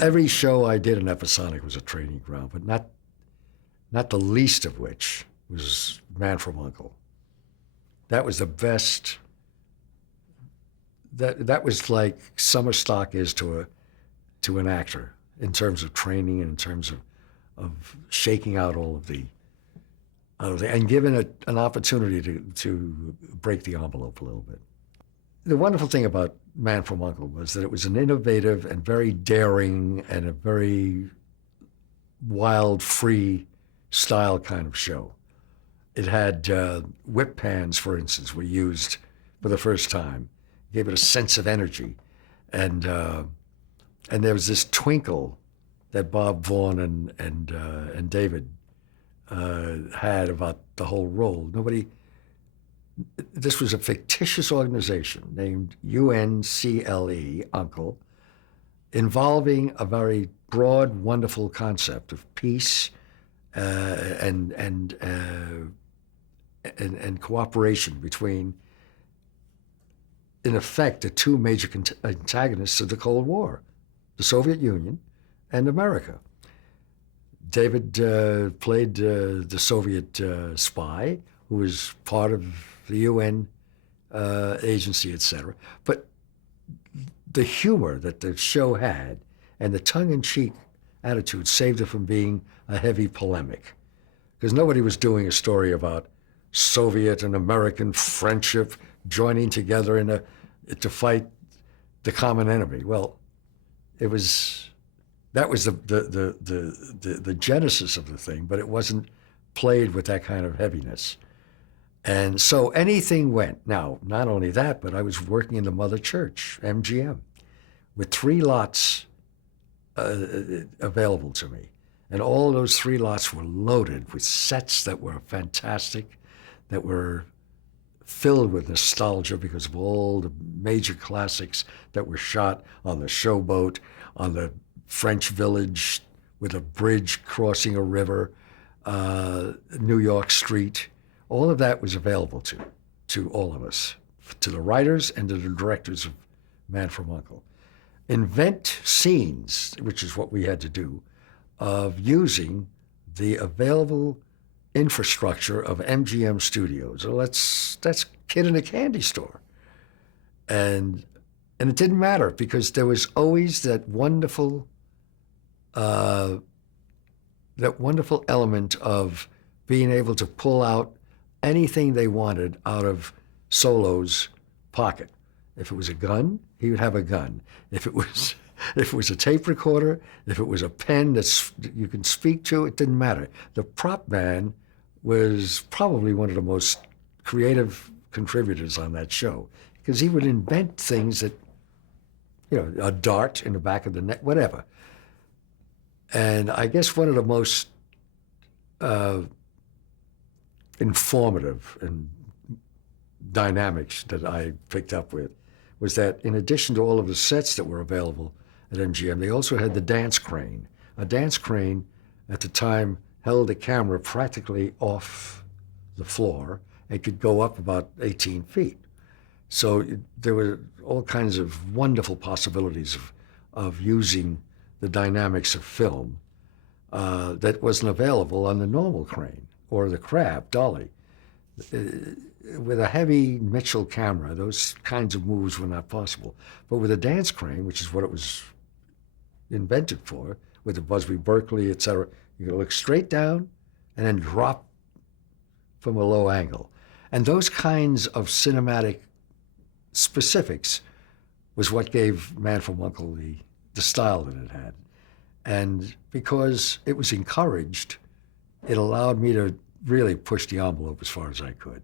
Every show I did in Episonic was a training ground, but not the least of which was Man from U.N.C.L.E. That was the best. That was like summer stock is to an actor in terms of training and in terms of shaking out all of the and given an opportunity to break the envelope a little bit. The wonderful thing about Man from U.N.C.L.E. was that it was an innovative and very daring and a very wild, free style kind of show. It had whip pans, for instance, were used for the first time. Gave it a sense of energy, and there was this twinkle that Bob Vaughn and David had about the whole role. This was a fictitious organization named U.N.C.L.E, U.N.C.L.E, involving a very broad, wonderful concept of peace and cooperation between, in effect, the two major antagonists of the Cold War, the Soviet Union and America. David played the Soviet spy who was part of the UN agency, etc. But the humor that the show had and the tongue-in-cheek attitude saved it from being a heavy polemic, because nobody was doing a story about Soviet and American friendship joining together to fight the common enemy. Well, that was the genesis of the thing, but it wasn't played with that kind of heaviness. And so anything went. Now, not only that, but I was working in the mother church, MGM, with 3 lots available to me. And all those 3 lots were loaded with sets that were fantastic, that were filled with nostalgia because of all the major classics that were shot on the Showboat, on the French Village with a bridge crossing a river, New York Street. All of that was available to all of us, to the writers and to the directors of Man from U.N.C.L.E. Invent scenes, which is what we had to do, of using the available infrastructure of MGM Studios. So that's Kid in a Candy Store. And it didn't matter because there was always that wonderful element of being able to pull out anything they wanted out of Solo's pocket. If it was a gun, he would have a gun. If it was a tape recorder, if it was a pen that you can speak to, it didn't matter. The prop man was probably one of the most creative contributors on that show because he would invent things that, a dart in the back of the net, whatever. And I guess one of the most informative and dynamics that I picked up with was that in addition to all of the sets that were available at MGM, they also had the dance crane. A dance crane at the time held a camera practically off the floor and could go up about 18 feet. So there were all kinds of wonderful possibilities of using the dynamics of film that wasn't available on the normal crane or the crab, dolly. With a heavy Mitchell camera, those kinds of moves were not possible. But with a dance crane, which is what it was invented for, with the Busby Berkeley, et cetera, you could look straight down and then drop from a low angle. And those kinds of cinematic specifics was what gave Man from U.N.C.L.E. the style that it had. And because it was encouraged, it allowed me to really push the envelope as far as I could.